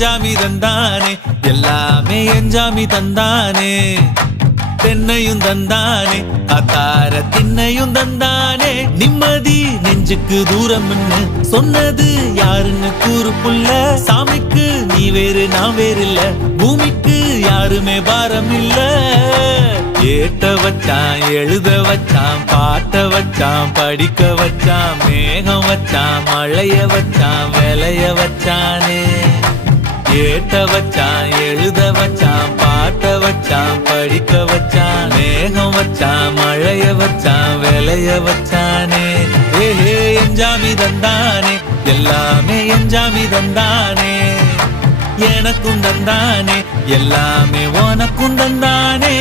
ஜாமி தந்தானே எல்லாமே என் ஜாமி தந்தானே தென்னையும் தந்தானே காத்தார திண்ணையும் தந்தானே நிம்மதி நெஞ்சுக்கு தூரம்னு சொன்னது யாருன்னு கூறு புள்ள சாமிக்கு நீ வேறு நான் வேறு இல்ல பூமிக்கு யாருமே பாரம் இல்ல ஏட்ட வச்சான் எழுத வச்சான் பாட்ட வச்சான் படிக்க வச்சான் மேகம் வச்சான் மழைய வச்சான் விளைய வச்சானே ஏட்ட வச்சான் எழுத வச்சான் பாட்ட வச்சான் படிக்க வச்சான் மேகம் வச்சான் மழைய வச்சான் விளைய வச்சானே ஏஹே என் ஜாமி தந்தானே எல்லாமே என் ஜாமி தந்தானே எனக்கும் தந்தானே எல்லாமே உனக்கும் தந்தானே